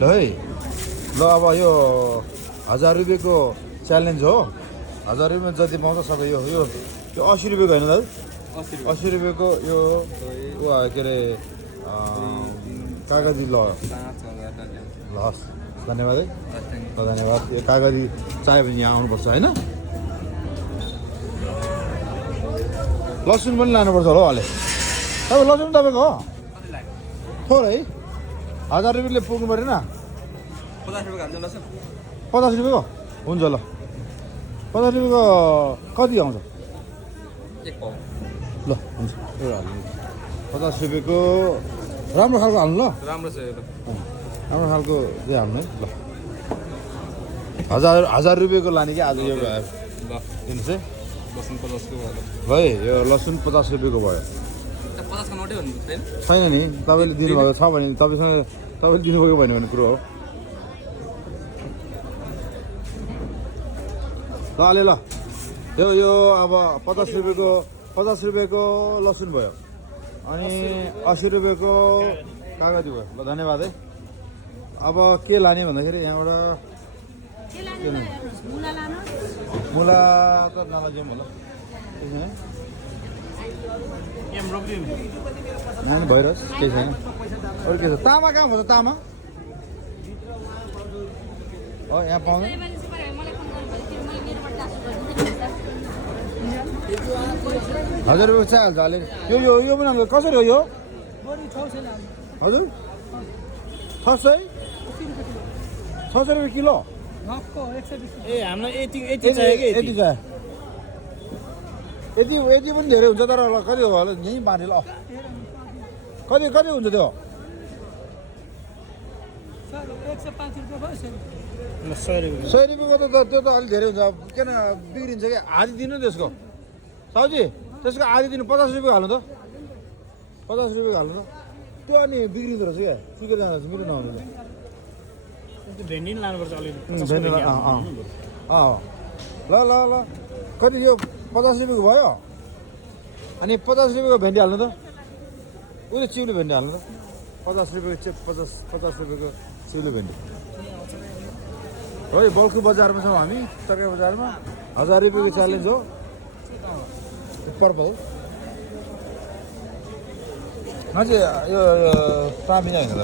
ल है ल अब यो 1000 रुपियाँको च्यालेन्ज हो 1000 रुपियाँमा जति पाउँछ सबै यो 80 रुपियाँको होइन दाजु 80 रुपियाँको यो के अरे कागजी ल हस् धन्यवाद है धन्यवाद यो कागजी चाहियो भने यहाँ आउनुपर्छ होइन लसुन पनि लानुपर्छ होला हौ अहिले तपाईँ लसुन तपाईँको हो थोर है 1000 रुपियाँले पुग्नु परेन 50 रुपियाँको हुन्छ ल 50 रुपियाँको कति आउँछ ल हुन्छ 50 रुपियाँको राम्रो खालको हाल्नु ल राम्रो खालको चाहिँ हाल्नु है ल 1000 रुपियाँको लाने कि आज यो दिनुहोस् है है यो लसुन 50 रुपियाँको भयो छैन नि तपाईँले दिनुभएको छ भने तपाईँले दिनुभएको भएन भने कुरो हो ल अलि ल यो अब 50 रुपियाँको लसुन भयो अनि 80 रुपियाँको कागजी भयो ल धन्यवाद है अब के लाने भन्दाखेरि यहाँबाट मुला त नलजाउँ होला भइरहोस् केही छैन अरू के छ तामा कहाँ भन्छ तामा हो यहाँ पाउँदैन 1000 रुपियाँको चाहिहाल्छ अलिअलि यो पनि हाल्नु कसरी हो यो हजुर 600 रुपियाँ किलो ए हामीलाई यति चाहियो कि यति चाहियो यति पनि धेरै हुन्छ तर कति हो होला यहीँ बाँधे ल कति हुन्छ त्यो 100 रुपियाँको त त्यो त अलिक धेरै हुन्छ किन बिग्रिन्छ कि आधी दिनु त्यसको साउजी त्यसको आधी दिनु 50 रुपियाँ हाल्नु त 50 रुपियाँ हाल्नु त त्यो अनि बिग्रिँदो रहेछ क्या सुकेर जाँदो रहेछ मिठो नहुनु भेन्डी लानुपर्छ अलिअलि ल कति यो 50 रुपियाँको भयो अनि 50 रुपियाँको भेन्डी हाल्नु त उयो चिउले भेन्डी हाल्नु त 50 रुपियाँको चाहिँ 50 रुपियाँको चिउले भेन्डी है बल्कु बजारमा छौँ हामी तरकारी बजारमा 1000 रुपियाँको च्यालेन्ज हो पर्पल अझै यो तामी होइन त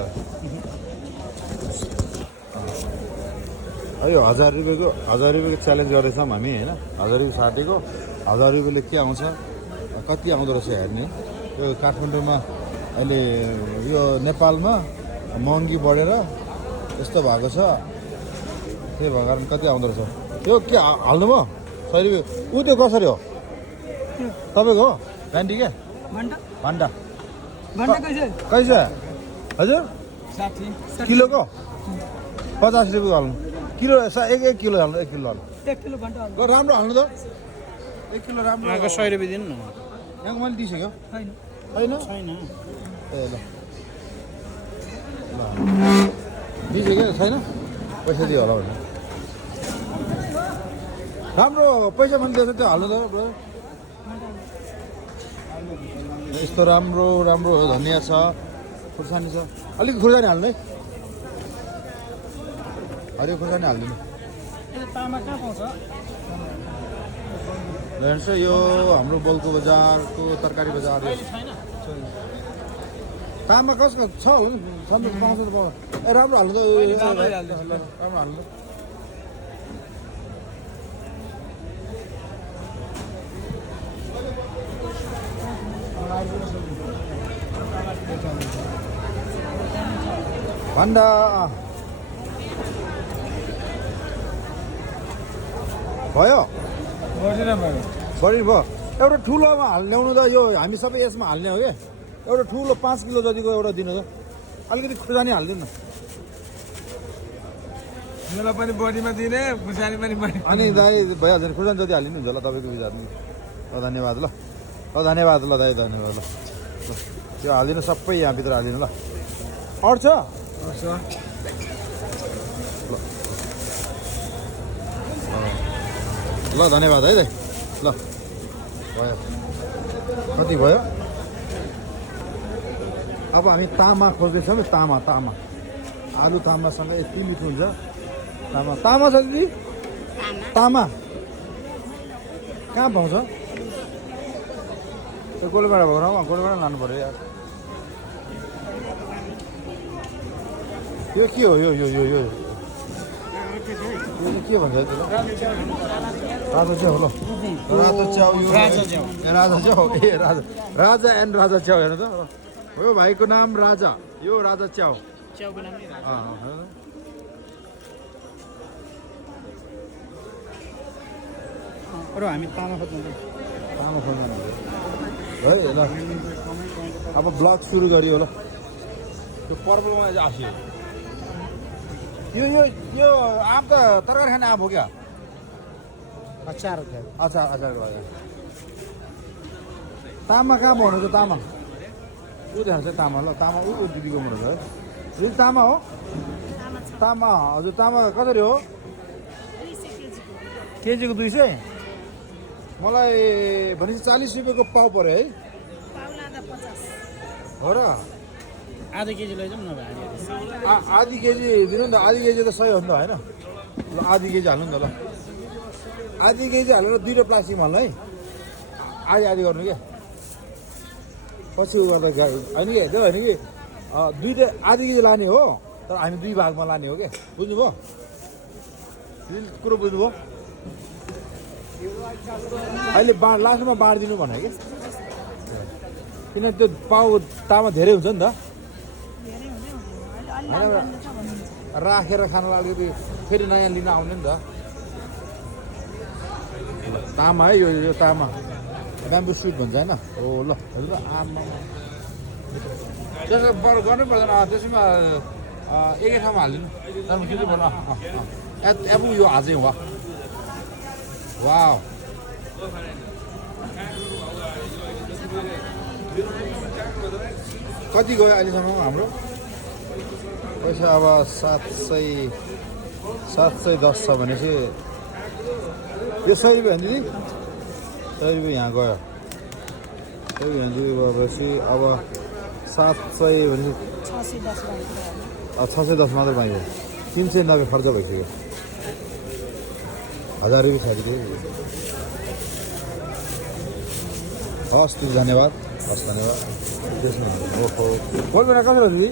यो 1000 रुपियाँको च्यालेन्ज गर्दैछौँ हामी होइन 1000 रुपियाँ साटेको 1000 रुपियाँले के आउँछ कति आउँदो रहेछ हेर्ने यो काठमाडौँमा अहिले यो नेपालमा महँगी बढेर यस्तो भएको छ त्यही भएको कारण कति आउँदो रहेछ यो के हाल्नु भयो 100 रुपियाँ ऊ त्यो कसरी हो तपाईँको हो भ्यान्डी क्या भान्डा कैसे हजुर 60 किलोको 50 रुपियाँको हाल्नु किलो एक किलो हाल्नु 1 किलो हाल्नु राम्रो हाल्नु त 1 किलो राम्रो 100 रुपियाँ दिनु न यहाँको मैले दिइसक्यो छैन ए ल दिइसक्यो छैन पैसा दियो होला भने राम्रो पैसा पनि दिएछ त्यो हाल्नु त यस्तो राम्रो धनियाँ छ खुर्सानी छ अलिक खुर्सानी हाल्नु है हरियो खुर्सानी हालिदिनु हेर्नुहोस् यो हाम्रो बल्कु बजारको तरकारी बजार तामा कसको छ सबै पाउँछ ए राम्रो हाल्नु त राम्रो हाल्नु भन्दा भयो बढी भयो एउटा ठुलोमा ल्याउनु त यो हामी सबै यसमा हाल्ने हो क्या एउटा ठुलो 5 किलो जतिको एउटा दिनु त अलिकति खुर्सानी हालिदिनु न मलाई पनि बडीमा दिने खुर्सानी पनि अनि दाइ भइहाल्छ नि खुर्सानी जति हालिदिनु हुन्छ ल तपाईँको विचारमा ल धन्यवाद ल धन्यवाद ल दाइ धन्यवाद ल त्यो हालिदिनु सबै यहाँभित्र हालिदिनु ल अरू छ ल धन्यवाद है दाइ ल भयो कति भयो अब हामी तामा खोज्दैछौँ तामा आलु तामासँग यति मिठो हुन्छ तामा तामा छ दिदी तामा कहाँ पाउँछ त्यो गोलबाट भएको ठाउँमा गोलबाट लानु पऱ्यो यार यो के हो यो यो यो यो के भन्छ त्यसलाई राजा च्याउ ल राजा च्याउ यो राजा च्याउ ए राजा राजा एन्ड राजा च्याउ हेर्नु त हो भाइको नाम राजा यो राजा च्याउ च्याउको नाम नै राजा हामी तामा खोज्नु तामा खोज्नु है ल अब ब्लग सुरु गरियो ल त्यो पर्पलमा चाहिँ आसियो यो यो यो आँप त तरकारी खाने आँप हो क्या अचार हो अचार अचारको लागि तामा कहाँ पाउनु त तामा ऊ त्यहाँ चाहिँ तामा ल तामा ऊ दिदीको मुख है यो तामा हो तामा हजुर तामा कसरी हो केजीको 200 मलाई भनेपछि 40 रुपियाँको पाउ पऱ्यो है हो र आधा केजी लैजाउँ न आधी केजी दिनु नि त आधी केजी त सही हो नि त होइन ल आधी केजी हाल्नु नि त ल आधी केजी हालेर 2टा प्लास्टिक हाल्नु है आधी आधी गर्नु क्या पछि उ गर्दा होइन कि त्यो होइन कि 2टा आधी केजी लाने हो तर हामी 2 भागमा लाने हो क्या बुझ्नुभयो कुरो बुझ्नुभयो अहिले लास्टमा बाँडिदिनु भने कि किन त्यो पाउ तामा धेरै हुन्छ नि त राखेर खानलाई अलिकति फेरि नयाँ लिन आउने नि त तामा है यो यो तामा ब्याम्बु सुट भन्छ होइन हो ल हेर्नु त आमा त्यसो गर्नै पर्दैन त्यसमा एकै ठाउँमा हालिदिनु तर के चाहिँ भन्नु एप यो आजै वा वाउ कति गयो अहिलेसम्म हाम्रो पैसा अब 710 छ भनेपछि यो 100 रुपियाँ दिदी 100 रुपियाँ यहाँ गयो 100 रुपियाँ गएपछि अब 700 भनेपछि 610 मात्र पाइयो 390 खर्च भइसक्यो 1000 रुपियाँ छ दिदी हस् दिदी धन्यवाद हस् धन्यवाद ओहो कोही बेला कसरी हो दिदी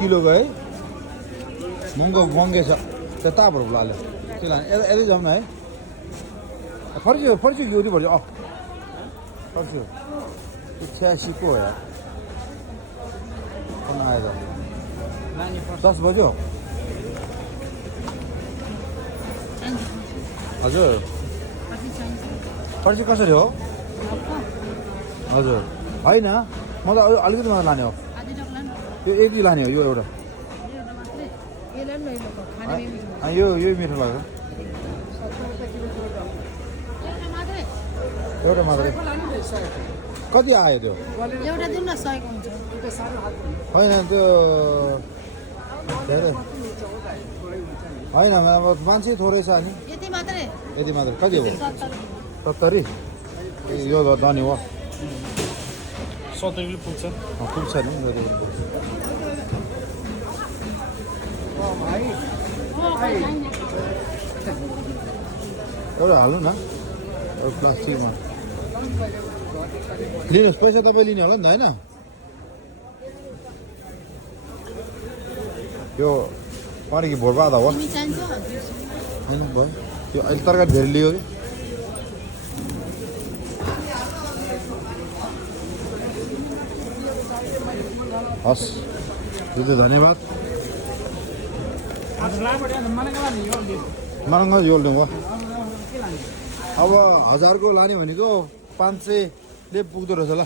किलो गए महँगो महँगो छ त्यताबाट लाले के लाने यतै जाउँ न है फर्क्यो फर्क्यो कि उति फर्क्यो फर्क्यो 86 को हो यार कहाँ आयो त 10 बज्यो हजुर फर्सी कसरी हो हजुर होइन म त अलिकति मात्र लाने हो यो एक जी लाने हो यो एउटा यो यो मिठो लाग्छ एउटा मात्रै कति आयो त्यो एउटा दिनु न 100 को हुन्छ होइन त्यो धेरै होइन अब मान्छे थोरै छ नि यति मात्रै यति मात्रै कति हो 70 यो धनी हो 70 रुपियाँ पुग्छ पुग्छ नि एउटा हाल्नु न एउटा प्लास्टिकमा लिनुहोस् पैसा तपाईँ लिने होला नि त होइन यो पऱ्यो कि भोट बाँधा हो तिमी चाहिन्छ होइन भयो त्यो अहिले तरकारी धेरै लियो कि हस् दिदी धन्यवाद मरङ्ग योल दिउँ अब 1000 को लाने भनेको 500ले पुग्दो रहेछ ल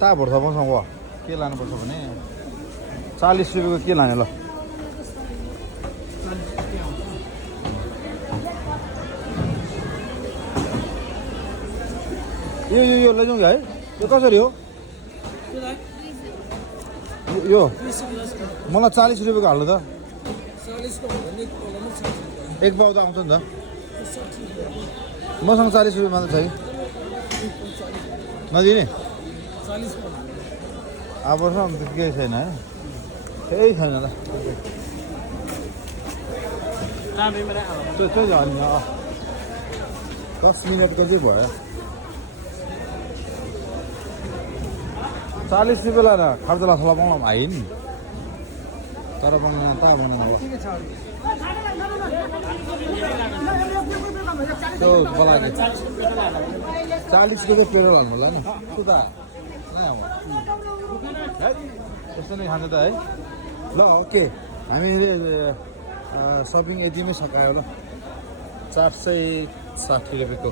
ता भर्छ मसँग के लानुपर्छ भने 40 रुपियाँको के लाने ल यो लैजाउँ कि है यो कसरी हो यो मलाई 40 रुपियाँको हाल्नु त एक पाउ त आउँछ नि त मसँग 40 रुपियाँ मात्र छ कि नदिने 40 को अबसम्म त केही छैन है केही छैन त रामे मेरा त्यो चाहिँ झन् 10 मिनटको चाहिँ भयो 40 रुपियाँ लाएर खर्चला थला पाउन भाइ नि तर बनाउन त बनाउन अब त्यो बोलाएको 40 को चाहिँ पेट्रोल हाल्नु होला होइन सुता त्यस्तो नै खानु त है ल ओके हामीले सपिङ यतिमै सकायो ल 460 रुपियाँको